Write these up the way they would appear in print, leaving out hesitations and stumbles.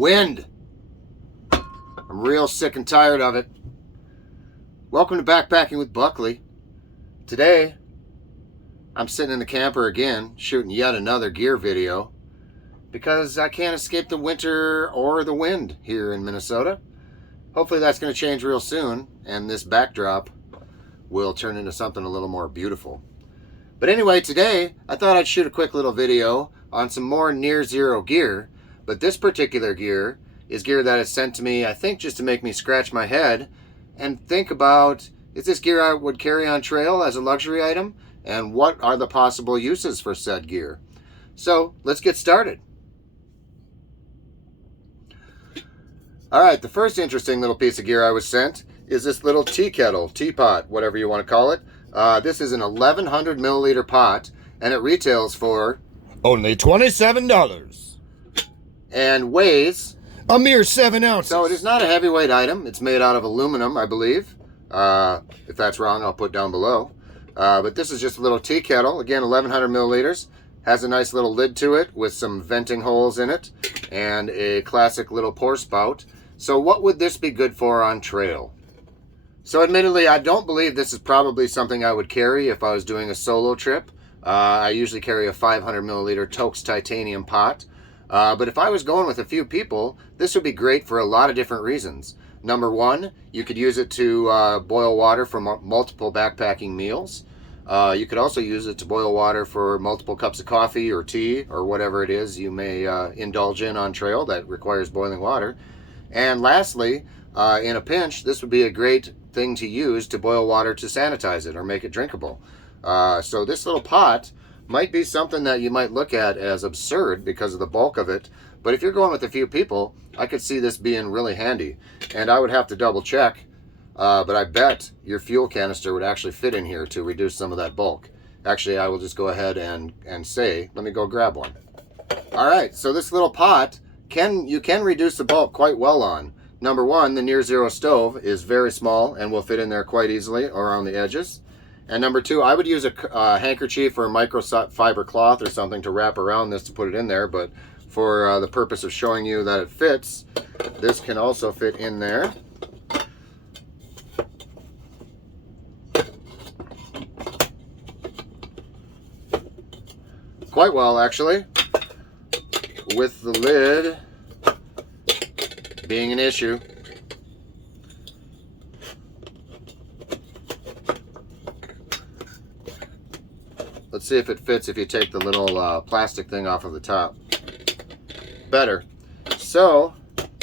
Wind. I'm real sick and tired of it. Welcome to Backpacking with Buckley. Today, I'm sitting in the camper again, shooting yet another gear video because I can't escape the winter or the wind here in Minnesota. Hopefully that's going to change real soon, and this backdrop will turn into something a little more beautiful. But anyway, today, I thought I'd shoot a quick little video on some more NearZero gear, but this particular gear is gear that is sent to me, I think, just to make me scratch my head and think about, is this gear I would carry on trail as a luxury item? And what are the possible uses for said gear? So, let's get started. Alright, the first interesting little piece of gear I was sent is this little tea kettle, teapot, whatever you want to call it. This is an 1100 milliliter pot, and it retails for only $27. And weighs a mere 7 ounces. So it is not a heavyweight item. It's made out of aluminum, I believe. If that's wrong, I'll put down below. But this is just a little tea kettle. Again, 1100 milliliters. Has a nice little lid to it with some venting holes in it and a classic little pour spout. So what would this be good for on trail? So admittedly, I don't believe this is probably something I would carry if I was doing a solo trip. I usually carry a 500 milliliter Toaks titanium pot. But if I was going with a few people, this would be great for a lot of different reasons. Number one, you could use it to boil water for multiple backpacking meals. You could also use it to boil water for multiple cups of coffee or tea or whatever it is you may indulge in on trail that requires boiling water. And lastly, in a pinch, this would be a great thing to use to boil water to sanitize it or make it drinkable. So this little pot might be something that you might look at as absurd because of the bulk of it, but if you're going with a few people, I could see this being really handy. And I would have to double check, but I bet your fuel canister would actually fit in here to reduce some of that bulk. Actually, I will just go ahead and say, let me go grab one. Alright, so this little pot, you can reduce the bulk quite well on. Number one, the NearZero stove is very small and will fit in there quite easily around the edges. And number two, I would use a handkerchief or a microfiber cloth or something to wrap around this to put it in there. But for the purpose of showing you that it fits, this can also fit in there. Quite well, actually. With the lid being an issue. Let's see if it fits if you take the little plastic thing off of the top. Better. So,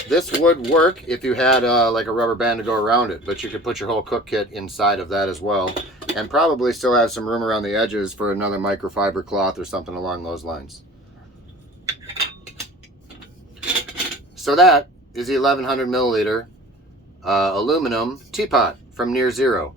this would work if you had like a rubber band to go around it, but you could put your whole cook kit inside of that as well, and probably still have some room around the edges for another microfiber cloth or something along those lines. So that is the 1100 milliliter aluminum teapot from NearZero.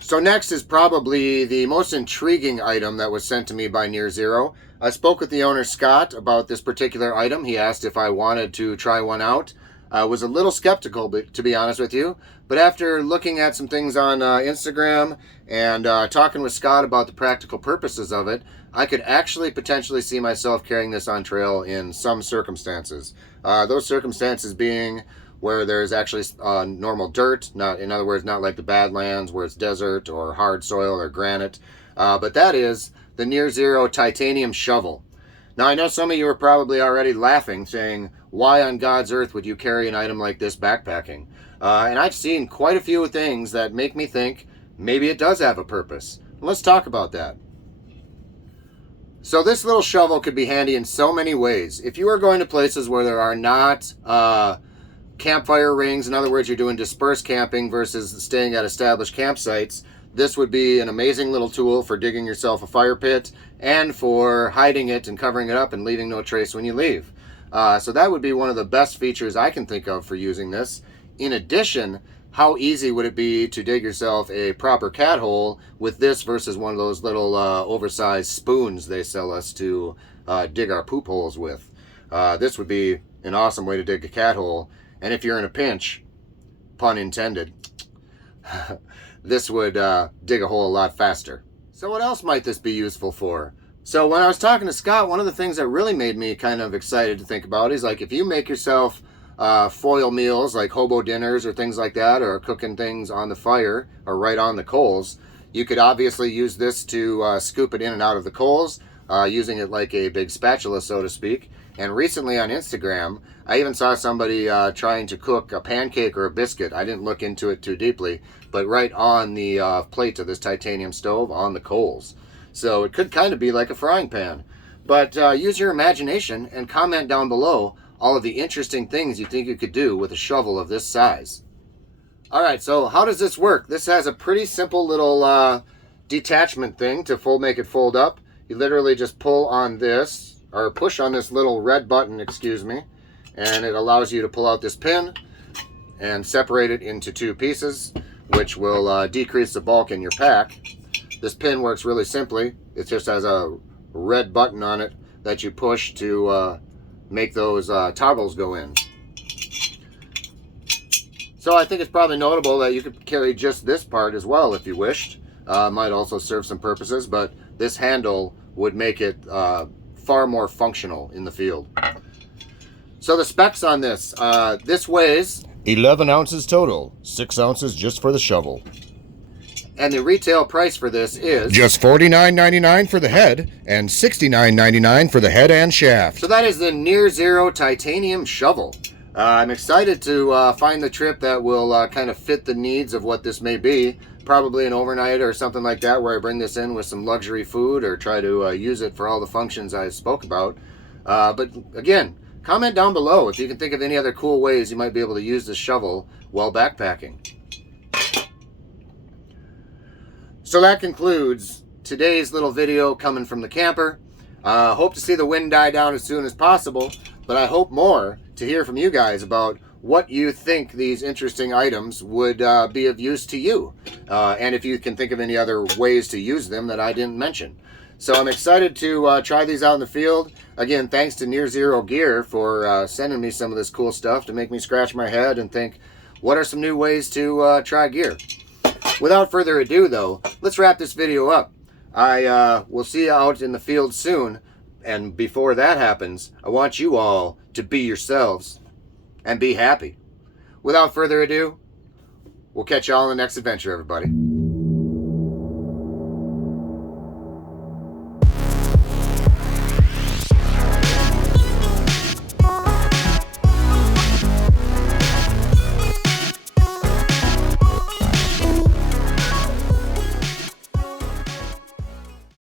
So next is probably the most intriguing item that was sent to me by NearZero. I spoke with the owner, Scott, about this particular item. He asked if I wanted to try one out. I was a little skeptical, to be honest with you. But after looking at some things on Instagram and talking with Scott about the practical purposes of it, I could actually potentially see myself carrying this on trail in some circumstances. Those circumstances being where there's actually normal dirt, in other words, not like the Badlands where it's desert or hard soil or granite, but that is the NearZero titanium shovel. Now, I know some of you are probably already laughing, saying, why on God's earth would you carry an item like this backpacking? And I've seen quite a few things that make me think maybe it does have a purpose. Let's talk about that. So this little shovel could be handy in so many ways. If you are going to places where there are not campfire rings, in other words, you're doing dispersed camping versus staying at established campsites, this would be an amazing little tool for digging yourself a fire pit and for hiding it and covering it up and leaving no trace when you leave. So that would be one of the best features I can think of for using this. In addition, how easy would it be to dig yourself a proper cat hole with this versus one of those little oversized spoons they sell us to dig our poop holes with. This would be an awesome way to dig a cat hole. And if you're in a pinch, pun intended, this would dig a hole a lot faster. So what else might this be useful for? So when I was talking to Scott, one of the things that really made me kind of excited to think about is like if you make yourself foil meals like hobo dinners or things like that, or cooking things on the fire or right on the coals, you could obviously use this to scoop it in and out of the coals, using it like a big spatula, so to speak. And recently on Instagram, I even saw somebody trying to cook a pancake or a biscuit. I didn't look into it too deeply, but right on the plate of this titanium stove on the coals. So it could kind of be like a frying pan. But use your imagination and comment down below all of the interesting things you think you could do with a shovel of this size. Alright, so how does this work? This has a pretty simple little detachment thing to make it fold up. You literally just pull on this, or push on this little red button, excuse me, and it allows you to pull out this pin and separate it into two pieces, which will decrease the bulk in your pack. This pin works really simply. It just has a red button on it that you push to make those toggles go in. So I think it's probably notable that you could carry just this part as well if you wished. Might also serve some purposes, but this handle would make it far more functional in the field. So the specs on this. This weighs 11 ounces total, 6 ounces just for the shovel. And the retail price for this is just $49.99 for the head and $69.99 for the head and shaft. So that is the NearZero titanium shovel. I'm excited to find the trip that will kind of fit the needs of what this may be. Probably an overnight or something like that, where I bring this in with some luxury food or try to use it for all the functions I spoke about. But again, comment down below if you can think of any other cool ways you might be able to use this shovel while backpacking. So that concludes today's little video coming from the camper. Hope to see the wind die down as soon as possible, but I hope more to hear from you guys about what you think these interesting items would be of use to you, and if you can think of any other ways to use them that I didn't mention. So I'm excited to try these out in the field. Again, thanks to NearZero Gear for sending me some of this cool stuff to make me scratch my head and think, what are some new ways to try gear? Without further ado, though, let's wrap this video up. I will see you out in the field soon, and before that happens, I want you all to be yourselves and be happy. Without further ado, we'll catch y'all in the next adventure, everybody.